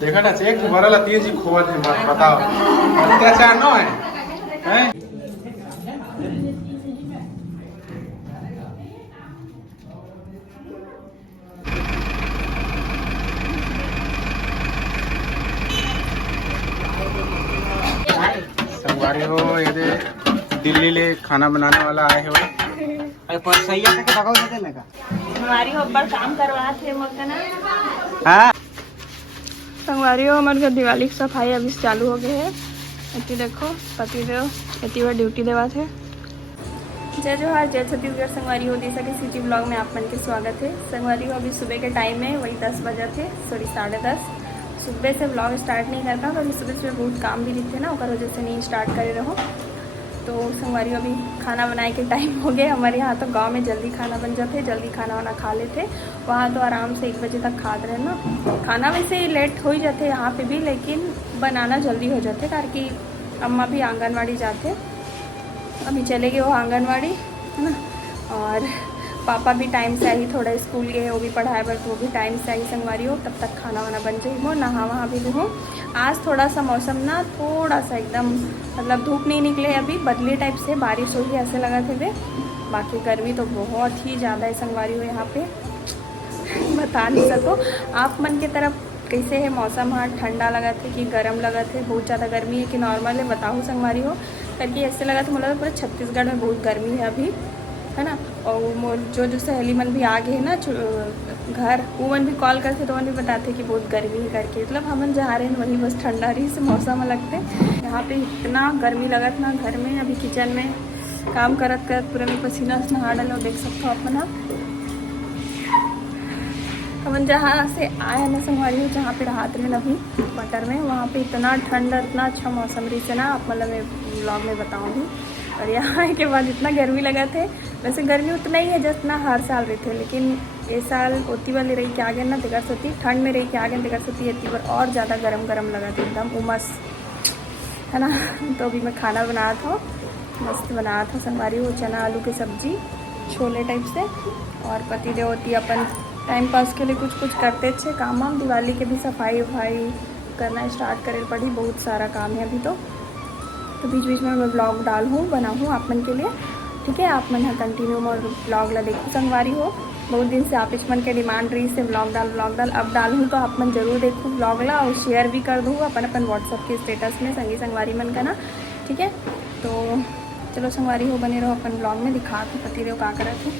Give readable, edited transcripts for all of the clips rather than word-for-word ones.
देखा था चेक भरल तीन जी खोवत है मत बताओ अत्याचार न है हैं संगवारी हो ये दे दिल्ली ले खाना बनाने वाला आए हो अरे पर सही है कि भगाओ देते ना का हमारी ऊपर काम करवा थे मकना हां संगवारी हो हमारे घर दिवाली की सफाई अभी चालू हो गए है। इतनी देखो पति देव इतनी बार ड्यूटी देवा थे। जय जोहार जय छत्तीसगढ़ संगवारी हो दिशा के सिटी ब्लॉग में आप मन के स्वागत है। संगवारी हो अभी सुबह के टाइम में वही 10 बजे थे 10:30 सुबह से ब्लॉग स्टार्ट नहीं करता क्योंकि सुबह सुबह बहुत काम भी दिखते ना और वजह से नहीं स्टार्ट करे रहो। तो संगवारी अभी खाना बनाए के टाइम हो गए। हमारे यहाँ तो गांव में जल्दी खाना बन जाते जल्दी खाना वाना खा लेते। वहाँ तो आराम से 1 बजे तक खाते रहे ना। खाना वैसे ही लेट हो ही जाते यहाँ पे भी लेकिन बनाना जल्दी हो जाते कारण कि अम्मा भी आंगनवाड़ी जाते अभी चले गए वो आंगनवाड़ी है ना। और पापा भी टाइम से आई थोड़ा स्कूल गए वो भी पढ़ाए पर तो वो भी टाइम से आई संगवारी हो तब तक खाना वाना बन जाए वो नहा वहाँ भी हूँ। आज थोड़ा सा मौसम ना थोड़ा सा एकदम मतलब धूप नहीं निकले अभी बदली टाइप से बारिश होगी ऐसे लगा थे वे। बाकी गर्मी तो बहुत ही ज़्यादा है संगवारी हो यहाँ पे बता नहीं सको। आप मन की तरफ कैसे है मौसम? हाँ ठंडा लगा थे कि गर्म लगा थे बहुत ज़्यादा गर्मी है कि नॉर्मल है बताओ संगवारी हो करके ऐसे लगा था मतलब पूरे छत्तीसगढ़ में बहुत गर्मी है अभी है ना। और जो सहेली मन भी आ गए है ना घर वो मन भी कॉल करते तो मन भी बताते कि बहुत गर्मी है करके मतलब हम जा रहे हैं वहीं बस ठंडा रही से मौसम लगते यहाँ पे इतना गर्मी लगा था ना घर में अभी किचन में काम करत करत पूरा में पसीना से नहा डालो देख सकते हो अपना। हम जहाँ से आए हैं ना संगवारी हो जहाँ पे राहत रहे अभी बटर में वहाँ पे इतना ठंडा इतना अच्छा मौसम रही से ना आप मतलब मैं ब्लॉग में बताऊँगी। और यहाँ के बाद इतना गर्मी लगा थे वैसे गर्मी उतना ही है जितना हर साल रही थे लेकिन ये साल ओती वाली रही के आगे ना दिक्कत होती ठंड में रही के आगे दिक्कत होती इतनी बार और ज़्यादा गरम गरम लगा था एकदम उमस है ना। तो अभी मैं खाना बनाया था मस्त बनाया था संगवारी हो चना आलू की सब्जी छोले टाइप से। और पति देव होती अपन टाइम पास के लिए कुछ करते थे काम वाम दिवाली के भी सफाई वफाई करना स्टार्ट करे पड़ी बहुत सारा काम है अभी तो बीच बीच में मैं ब्लॉग डालूँ बनाऊँ आप मन के लिए ठीक है। आप मन कंटिन्यू और ब्लॉग ला देखूँ संगवारी हो बहुत दिन से आप इस मन के डिमांड रही से ब्लॉग डाल अब डालूँ तो आप मन जरूर देखूँ ब्लॉग ला और शेयर भी कर दूँ अपन व्हाट्सअप के स्टेटस में संगी संगवारी मन का ना ठीक है। तो चलो संगवारी हो बने रहो अपन ब्लॉग में दिखा थे पति देव का करा थे।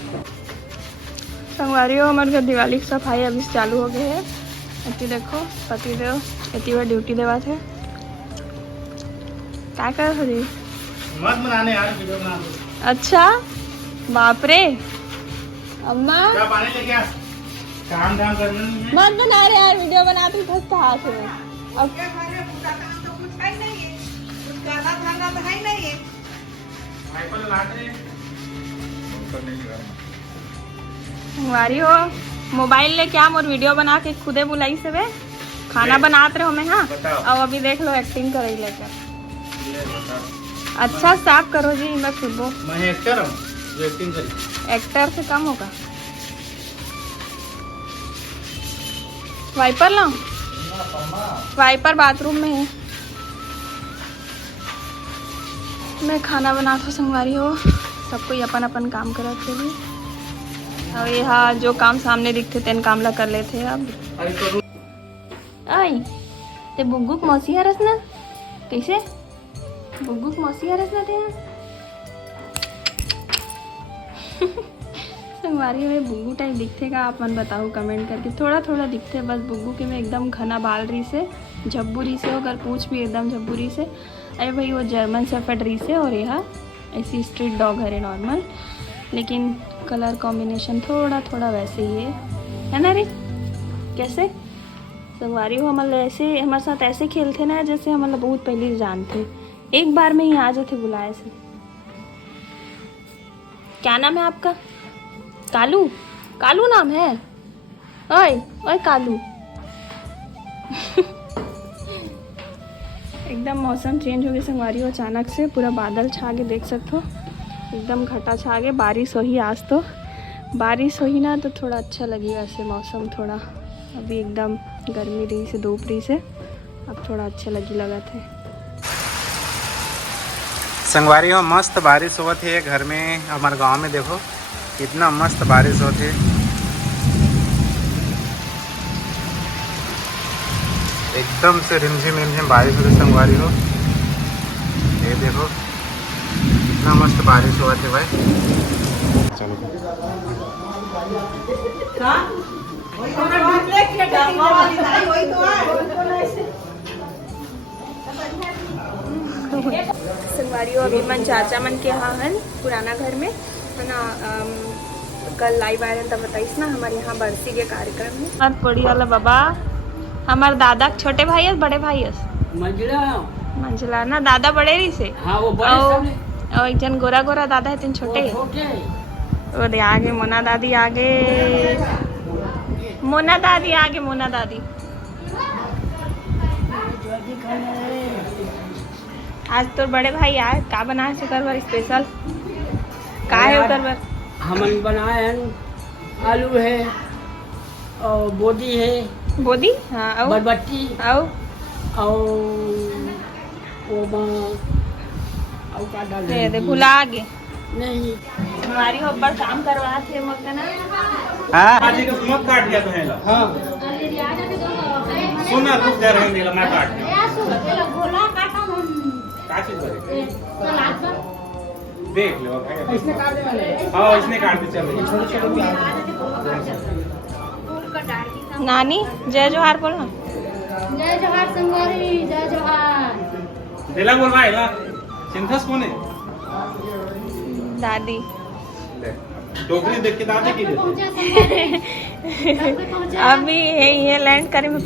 संगवारी हो हमारे घर दिवाली की सफाई अभी चालू हो गए है। इतनी देखो पति देव इतनी बार ड्यूटी देवा थे क्या कर रहे मत बनाने यार वीडियो बना दो। अच्छा बाप रे अम्मा क्या पानी लेके आ काम धाम करना नहीं है मत बना रहे यार वीडियो बनाते फंसता हाथ में अब क्या करे पूरा काम तो कुछ है नहीं है कुछ गाना धाना तो है नहीं है आईफोन ला दे हमारी हो मोबाइल ले क्या मोर वीडियो बना के खुदे बुलाई से वे खाना बनाते रहो मैं हाँ अब अभी देख लो एक्टिंग करो लेकर अच्छा साफ करो जी मैं खुद मैं एक्टर हूँ जो एक्टिंग करी एक्टर से कम होगा। वाइपर लाओ वाइपर बाथरूम में है। मैं खाना बनाता संगवारी हो सब कोई अपन अपन काम करत थे और यहाँ जो काम सामने दिखते तेन काम ला कर लेते अब आई ते बुग्गुक मौसी हरस ना कैसे बुग्गुक मौसी हरस ना थे संगवारी में बुग्गू टाइप दिखतेगा आप मन बताओ कमेंट करके थोड़ा थोड़ा दिखते बस बुग्गू के में एकदम घना बाल रही से झब्बूरी से होकर पूछ भी एकदम झब्बूरी से। अरे भाई वो जर्मन शेफर्ड रही से और यह ऐसी स्ट्रीट डॉग है नॉर्मल लेकिन कलर कॉम्बिनेशन थोड़ा थोड़ा वैसे ही है ना रे कैसे संगवारी हो हमारे ऐसे हमारे साथ ऐसे खेलते ना जैसे हम मतलब बहुत पहले जानते एक बार में ही आ जाते बुलाए से। क्या नाम है आपका? कालू कालू नाम है ओए ओए कालू एकदम मौसम चेंज हो गया संगवारी हो अचानक से पूरा बादल छा के देख सकते हो एकदम घटा छा गए बारिश हो ही आज तो बारिश हो ही ना तो थोड़ा अच्छा लगेगा ऐसे मौसम थोड़ा अभी एकदम गर्मी रही से धूप रही से अब थोड़ा अच्छा लगा थे। संगवारी हो मस्त बारिश होत है घर में। हमारे गांव में देखो कितना मस्त बारिश होती है, एकदम से रिमझिम बारिश होती है। संगवारी हो ये देखो कितना मस्त बारिश हुआ थे भाई। चलो संगवारियों अभी मन चाचा मन के यहाँ है पुराना घर में है ना। कल लाइव आए तब बताइस ना हमारे यहाँ बरसी के कार्यक्रम में। और पड़ी वाला बाबा हमारे दादा छोटे भाई है बड़े भाई है मंजिला ना दादा बड़े रही से। हाँ, वो बड़े और एक जन गोरा गोरा दादा है तीन छोटे। वो दे आगे मोना दादी आगे मोना दादी आज तो बड़े भाई आए का बनाए शुक्र बार स्पेशल का है उधर पर। हम बनाए हैं आलू है और बोदी है बोदी हाँ और बरबट्टी और वो का डाल दे भुला आगे नहीं हमारी ऊपर काम करवा थे मगर ना। हाँ आज एक मत काट दिया तो है ला। हाँ सुना रुक जा रहे हैं मैं काट दिया का चीज करे देख लो इसने काट दे। हां इसने काट दी। चल नानी जय जोहार बोलना। जय जोहार संगवारी जय जोहार। दिला बोल रहा है ला सिंथस कौन है? दादी ले टोकरी देख के दादी की देते। पहुंचा संगवारी अभी ये लैंड करे में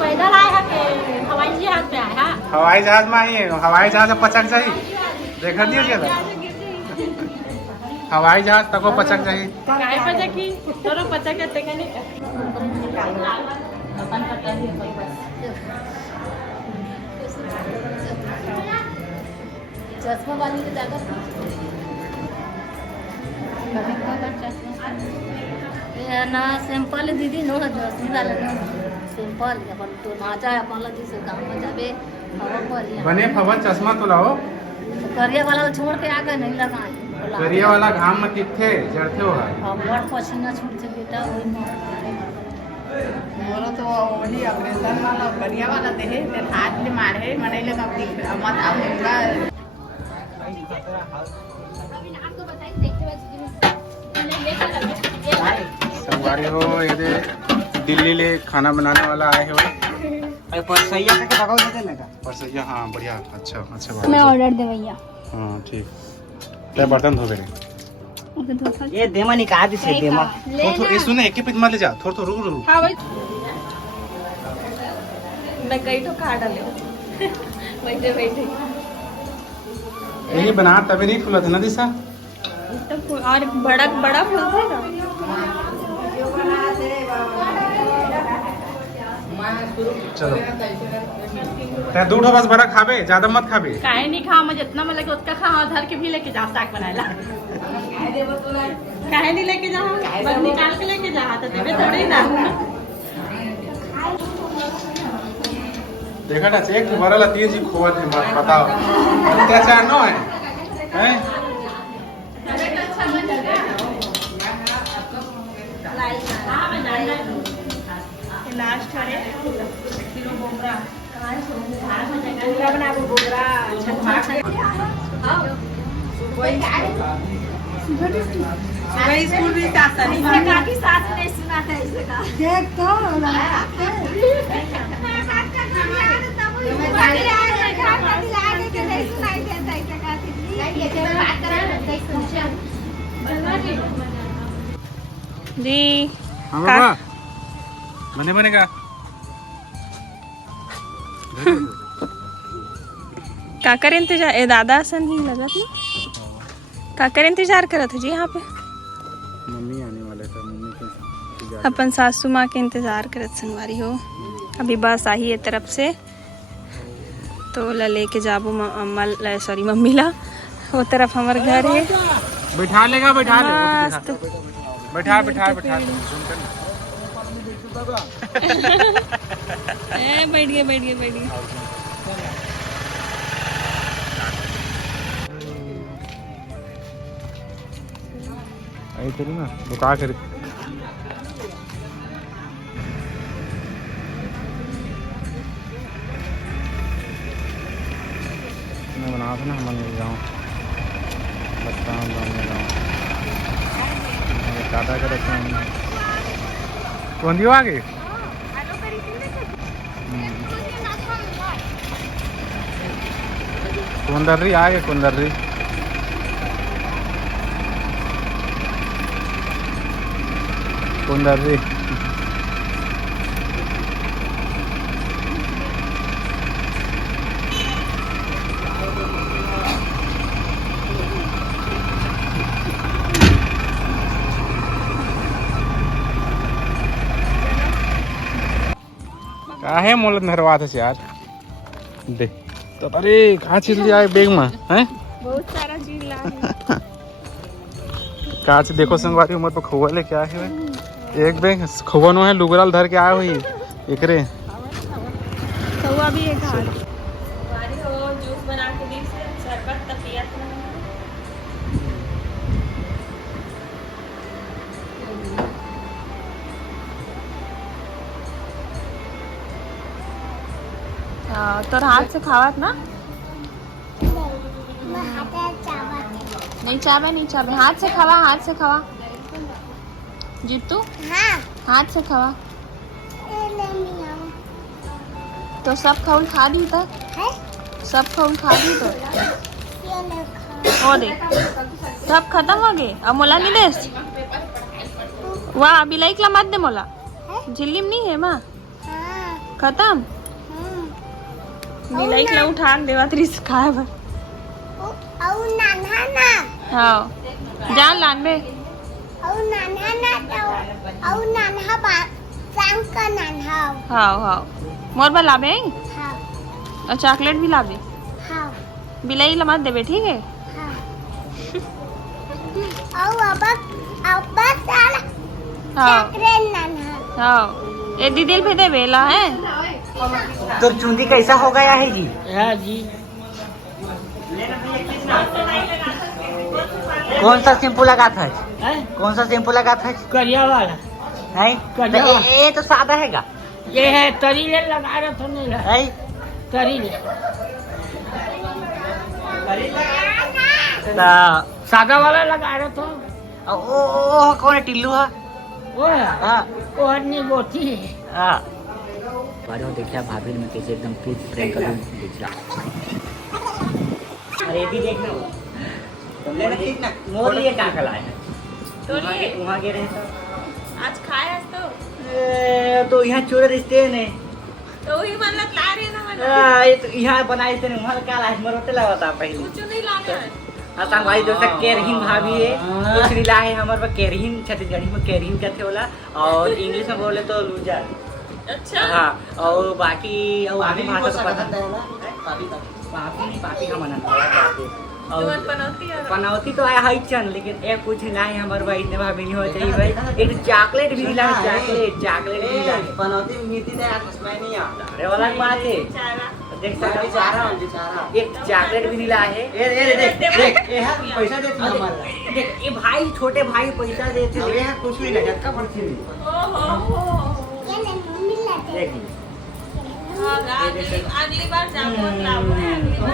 पैदल आए है हवाई जहाज पे आए है। हवाई जहाज में आई है। हवाई जहाज पचक जाही देख दिए हवाई जहाज तक पचक जाही काय पचकी तोरो पचक ते कने चश्मा वाली के ज्यादा ये ना सिंपल दीदी नो चश्मा वाला ना सिंपल अपन तो नाचा है अपन लगी से काम में जाबे हवा पर बने फवन चश्मा तो लाओ। करिया वाला छोड़ के आगे नहीं लगाए करिया वाला घाम में किथे जड़ते हो अब बड़ पसीना छूट से बेटा वही मोरो तो वही ऑपरेशन वाला करिया वाला देहे ते हाथ ले मारे मने ले कब दिख मत आओ निका। संगवारी हो ये दिल्ली ले खाना बनाने वाला आए हो। अरे परसैया के भगाओ देते ना का परसैया हाँ बढ़िया अच्छा अच्छा बात। मैं ऑर्डर दे भैया। हाँ ठीक ते बर्तन धो बेरे ये देमा निकाल दे से देमा थोड़ा ये सुने एक ही मत ले जा थोड़ा रुक हाँ भाई मैं कई तो खा डाले बैठे बैठे यही बना तभी नहीं खुला था ना दिशा। तो और बड़ा फूल थे ना चलो ते दूध बस बड़ा खाबे ज्यादा मत खाबे। काहे नहीं खा मैं जितना मैं लगे उतना खा धर के भी लेके जा साग बनाएला काहे नहीं लेके जा बस निकाल के लेके जा तो देबे थोड़ी ना देखा ना एक बरल तीन जी खोवत है मत बताओ अत्याचार न है हैं स्कूल भी जाता नहीं काकी सास ने सुना था इसे का देख तो जी हाँ बाबा बने बनेगा काकर इंतजार ए दादा सन ही लगत ना काकर इंतजार करत है जी यहाँ पे मम्मी आने वाले था मम्मी के इंतजार। अपन सासू माँ के इंतजार करत संगवारी हो अभी बस आई है तरफ से तो ला लेके जाबो सॉरी मम्मी ला वो तरफ हमार घर है बैठा लेगा बैठा ले मस्त बैठा बैठा बैठा ए बैठ गए बैठ गए बैठ गए आई तेरी ना दुका कर मैं बना था ना हम नहीं जाऊँ बच्चा हम गाँव दादा का रखा कौन दियो आगे कुंदर्री आगे कुंदर्री कुंदर्री का है मोल नरवा था यार दे तो अरे कहाँ चीज लिया है बैग में हैं बहुत सारा चीज ला कहाँ से देखो संगवारी उम्र पर खोआ ले क्या है एक बैग खोआ नो है लुगराल धर के आए हुई एकरे कौआ भी एक हाल हमारी हो जूस बना के दी से शरबत तपियत हाँ तोर हाथ से खावत ना नहीं चावे नहीं चावे हाथ से खावा जीतू हाथ से खावा तो सब खाउल खा दी तक सब खाउल खा दी तो हो दे सब खत्म हो गए अब मोला नहीं देस वाह अभी लाइक ला मत दे मोला झिल्ली में नहीं है माँ खत्म लाइक ला उठा देवा त्रिस खाए भर हाँ जान लान बे हाँ हाँ मोर बा लाबे और चॉकलेट भी लाबे बिलाई ला मत देबे ठीक है हाँ हाँ ये दीदी पे दे बेला है तो चूंदी कैसा हो गया है जी हाँ जी कौन सा शैम्पू लगा था है कौन सा शैम्पू लगा था करिया वाला है करिया तो ये तो सादा हैगा ये है तरीले लगा रहा था नहीं लगा है तरीले तो सादा वाला लगा रहा था ओ कौन है टिल्लू है वो है हाँ वो हरनी बोती है हाँ देखा भाभी में कैसे एकदम पूछ प्रेम कर दिख रहा अरे भी देखना मोर लिए क्या कला है वहाँ गए रहे आज खाए आज तो यहाँ चोरे रिश्ते ने तो वही मतलब ला रहे ना ये तो यहाँ बनाए थे वहाँ क्या ला मरोते लगा था पहले कुछ नहीं लाने असम भाई दोस्त केरहीन भाभी है कुछ नहीं ला है हमारे पास केरहीन छत्तीसगढ़ी में केरहीन कहते होला और इंग्लिश में बोले तो लूजर अच्छा हाँ और बाकी और आगे भाषा तो पता पापी का मना और पनौती तो आया है चन लेकिन एक कुछ ना है हमारे भाई इतने भाभी नहीं हो चाहिए भाई एक चॉकलेट भी ला चॉकलेट भी ला पनौती मीठी ने उसमें नहीं आता अरे वाला बात है देख सकते एक चॉकलेट भी नहीं ला है देख ये हाथ पैसा देते हमारा देख ये भाई छोटे भाई पैसा देते अरे यार कुछ नहीं झटका पड़ती नहीं देख अगली बार जाऊँ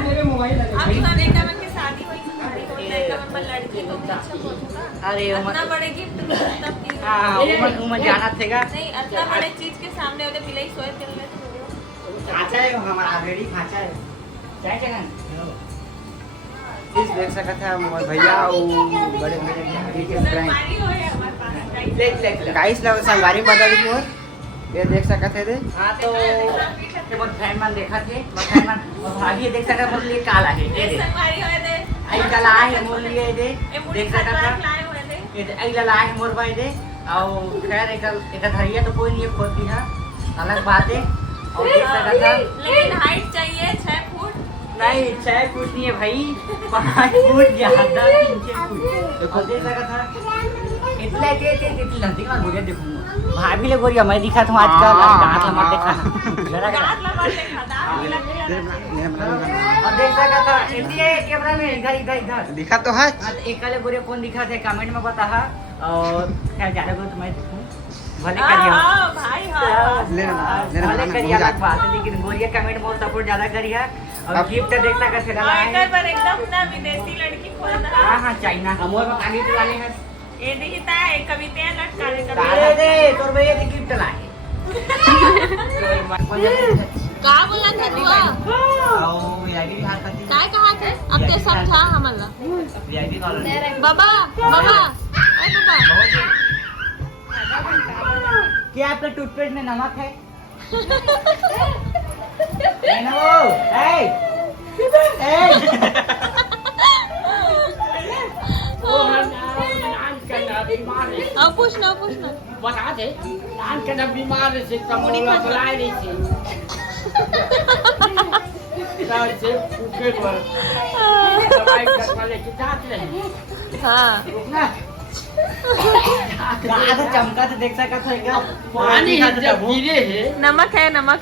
मेरे मोबाइल अब सनेका मन की शादी हुई सनेका मन लड़की तो अच्छा पहुंचूगा अरे इतना बड़े गिफ्ट तब की हाँ उमर जाना थेगा नहीं इतना बड़े चीज के सामने उन्हें मिले सोए चलने तो खाचा है हमारा ऑलरेडी खाचा है क्या क्या इस देख सकते हैं मोर भैया और बड़े बड़े गाड़ी के फ्रेंड पानी होए हमारे पास गाइस लोग संगवारी बता दी मोर ये देख सकते थे हाँ तो ये बहुत फैन मन देखा थे फैन मन और भाभी देख सकते मोर लिए काला है ये दे संगवारी होए दे आई काला है मोर लिए दे देख सकते लाए हुए थे ये आई लाला है मोर भाई दे और खैर एक धरिया तो कोई नहीं खोती है अलग बात है और देख सकते लेकिन हाइट चाहिए 6 फुट नहीं 6 फुट नहीं है भाई 5 फुट ज्यादा 3 फुट देखो देख सकता था इतने के इतनी लंबी का गोरिया देखूंगा भाभी ले गोरिया मैं दिखा था आजकल दांत मत देखा जरा दांत लगा देखा दांत लगा और देख सकता था ये कैमरा में इधर इधर इधर दिखा तो है एक वाले गोरिया कौन दिखा थे कमेंट में बता और खैर ज्यादा को तो मैं देखूं भले करिए हां भाई हां भले करिए अलग बात है लेकिन गोरिया कमेंट में सपोर्ट ज्यादा करिए और गिफ्ट देख सकते थे लाला है एक बार एकदम ना विदेशी लड़की खोजना हां हां चाइना हमोर में काली वाले हैं ये दिखता है कविता लटकाने का दे दे तोर भैया दी गिफ्ट लाए का बोला था तू और वीआईपी हाथ पाती काय कहा थे अब ते समझा हमला वीआईपी कॉलर बाबा बाबा ए बाबा क्या आपका टूथपेस्ट में नमक है नो ए अब पूछना बता दे नान के ना बीमार से कमोला बुलाए नहीं थी तार से पूछे पर दवाई करवा ले के जात रहे हां आधा चमका तो देख सकता था क्या पानी जब गिरे है नमक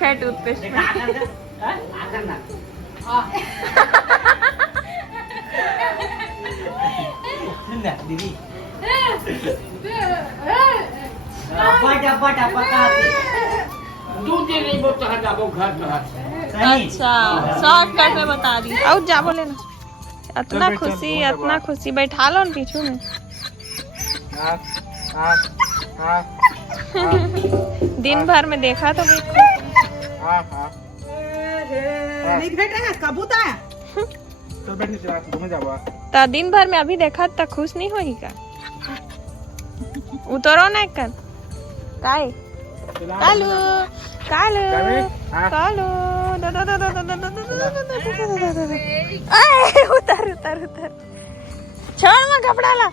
है टूथपेस्ट में आकर ना दीदी टपा कहाँ थे दूध दे नहीं बोलता है जाबो घर का अच्छा शॉर्टकट में बता दी और जा बोले ना इतना खुशी बैठा लो ना पीछू में दिन भर में देखा तो तो दिन भर में अभी देखा तो खुश नहीं होगी का उतरो ना कर काय कालू कालू कालू उतर छोड़ मैं कपड़ा ला